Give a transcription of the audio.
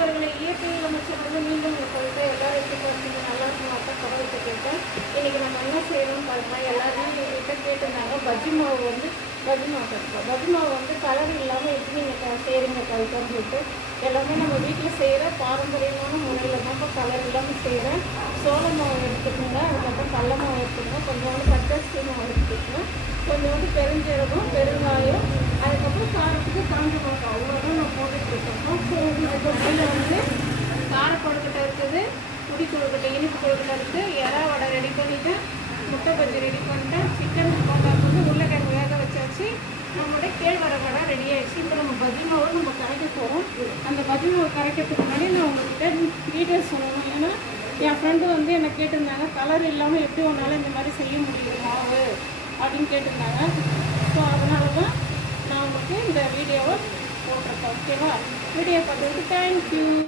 நண்பர்களை இயற்கையில் அமைச்சர் மீண்டும் சொல்லிட்டு எல்லாரும் எப்படி பார்த்தீங்க நல்லா இருக்கும் அப்போ கடவுள்கிட்ட கேட்டேன். இன்னைக்கு நம்ம என்ன செய்யணும் பாருங்க. எல்லாருமே எங்கள்கிட்ட கேட்டிருந்தாங்க. பஜ்ஜி மாவு வந்து பஜ்ஜி மாவு கற்றுக்கோம் பஜ்ஜி மாவு வந்து கலர் இல்லாமல் எப்படி நீங்கள் செய்கிறீங்க கழுத்தன்னு சொல்லிட்டு எல்லாமே நம்ம வீட்டில் செய்கிற பாரம்பரியமான முறையில் தான் ஸோ வந்து கார கொழுக்கட்டை இருக்குது குடி கொழுக்கட்டை இனிப்பு கொழுக்கட்டை இருக்குது எறா வடை ரெடி பண்ணிட்டேன் முட்டை பஜ்ஜி ரெடி பண்ணிட்டேன் சிக்கன் போட்டாக்கு வந்து உருளைக்கிழங்கு வேக வச்சாச்சு நம்மளோட கேழ்வர வடை ரெடி ஆகிடுச்சு இப்போ நம்ம பஜ்ஜி நம்ம கரைக்க போகிறோம் அந்த பஜ்ஜிமாவை கரைக்கிறதுக்கு முன்னாடி நான் உங்கள்கிட்ட டீட்டெயில்ஸ் சொல்லணும் ஏன்னா என் ஃப்ரெண்டு வந்து என்னை கேட்டிருந்தாங்க கலர் இல்லாமல் எப்படி உன்னால் இந்த மாதிரி செய்ய முடியும் மாவு அப்படின்னு கேட்டிருந்தாங்க ஸோ அதனால தான் நான் உங்களுக்கு இந்த வீடியோவை போட்டிருக்கேன் ஓகேவா? வீடியோ பார்த்ததுக்கு தேங்க்யூ